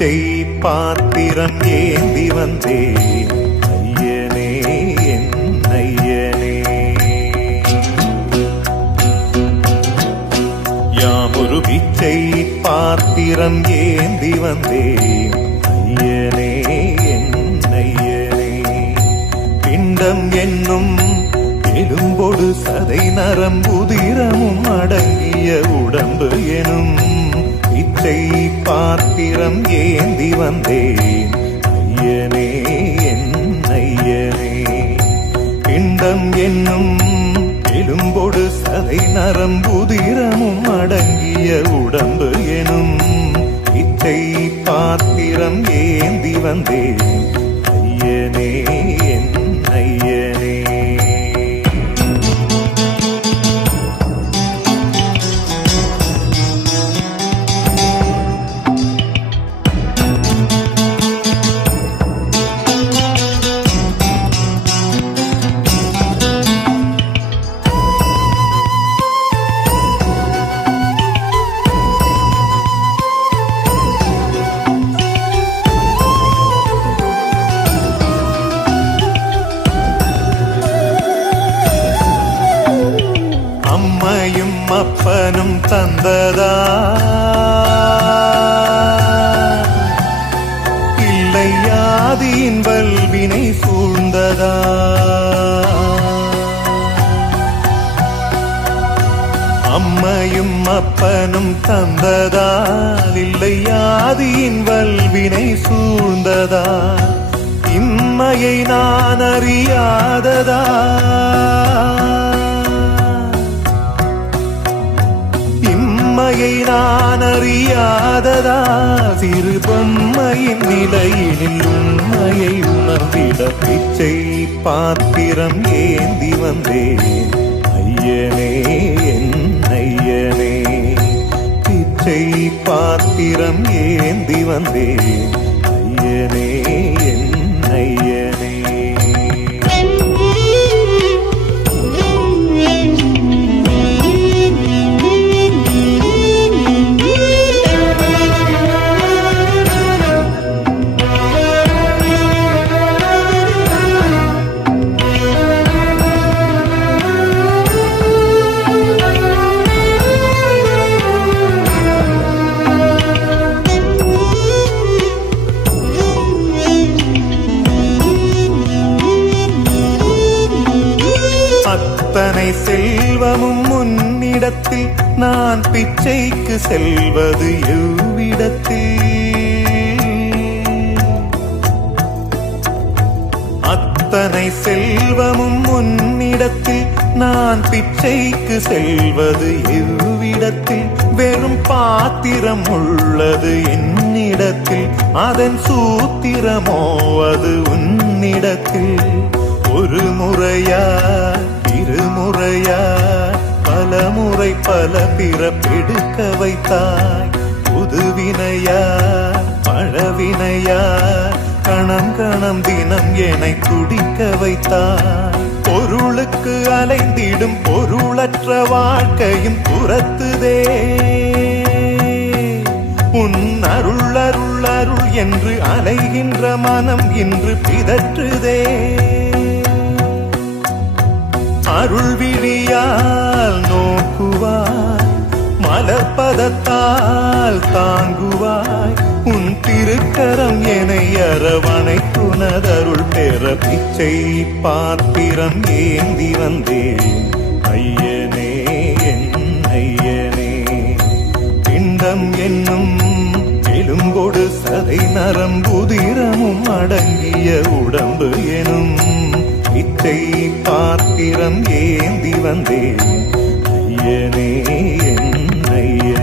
பிச்சை பாத்திரம் ஏந்தி வந்தேன் ஐயனே என் ஐயனே. யாமொரு பிச்சை பாத்திரம் ஏந்தி வந்தேன் ஐயனே என் ஐயனே. பிண்டம் என்னும் எலும்பொடு சதை நரம்புதிரமும் அடங்கிய உடம்பு எனும் பிச்சை பாத்திரம் ஏந்தி வந்தேன் ஐயனே என் ஐயனே. பிண்டம் என்னும் எலும்பொடு சதை நரம்புதிரமும் அடங்கிய உடம்பு எனும் பிச்சை பாத்திரம் ஏந்தி வந்தேன் ஐயனே என் ஐயனே. அம்மையும் அப்பனும் தந்ததா இல்லை ஆதியின் வல்வினை சூழ்ந்ததா. அம்மையும் அப்பனும் தந்ததா இல்லை ஆதியின் வல்வினை சூழ்ந்ததா. இம்மையை நான் அறியாததா இம்மையை நான் அறியாததா. சிறு பொம்மையின் நிலையினில் உண்மையை உணர்ந்திட பிச்சை பாத்திரம் ஏந்தி வந்தேன் ஐயனே என் ஐயனே. பிச்சை பாத்திரம் ஏந்தி வந்தேன் ஐயனே என் ஐயனே. அத்தனை செல்வமும் முன்னிடத்தில் நான் பிச்சைக்கு செல்வது எவ்விடத்தில். அத்தனை செல்வமும் முன்னிடத்தில் நான் பிச்சைக்கு செல்வது எவ்விடத்தில். வெறும் பாத்திரம் உள்ளது என்னிடத்தில், அதன் சூத்திரமோ அது உன்னிடத்தில். ஒரு முறையா இருமுறையா பல முறை பல பிறப்பெடுக்க வைத்தாய். புதுவினையா பழவினையா கணம் கணம் தினம் என்னை துடிக்க வைத்தாய். பொருளுக்கு அலைந்திடும் பொருளற்ற வாழ்க்கையும் துரத்துதே. உன் அருள் அருள் அருள் என்று அலைகின்ற மனம் இன்று பிதற்றுதே. அருள் விழியால் நோக்குவாய், மலர்பதத்தால் தாங்குவாய். உன் திருக்கரம் என்னை அரவணைத்துனதருள் பெற பிச்சை பாத்திரம் ஏந்தி வந்தேன் ஐயனே என் ஐயனே. பிண்டம் என்னும் எலும்பொடு சதை நரம்புதிரமும் அடங்கிய உடம்பு எனும் பிச்சை பாத்திரம் ஏந்தி வந்தேன் ஐயனே என் ஐயனே.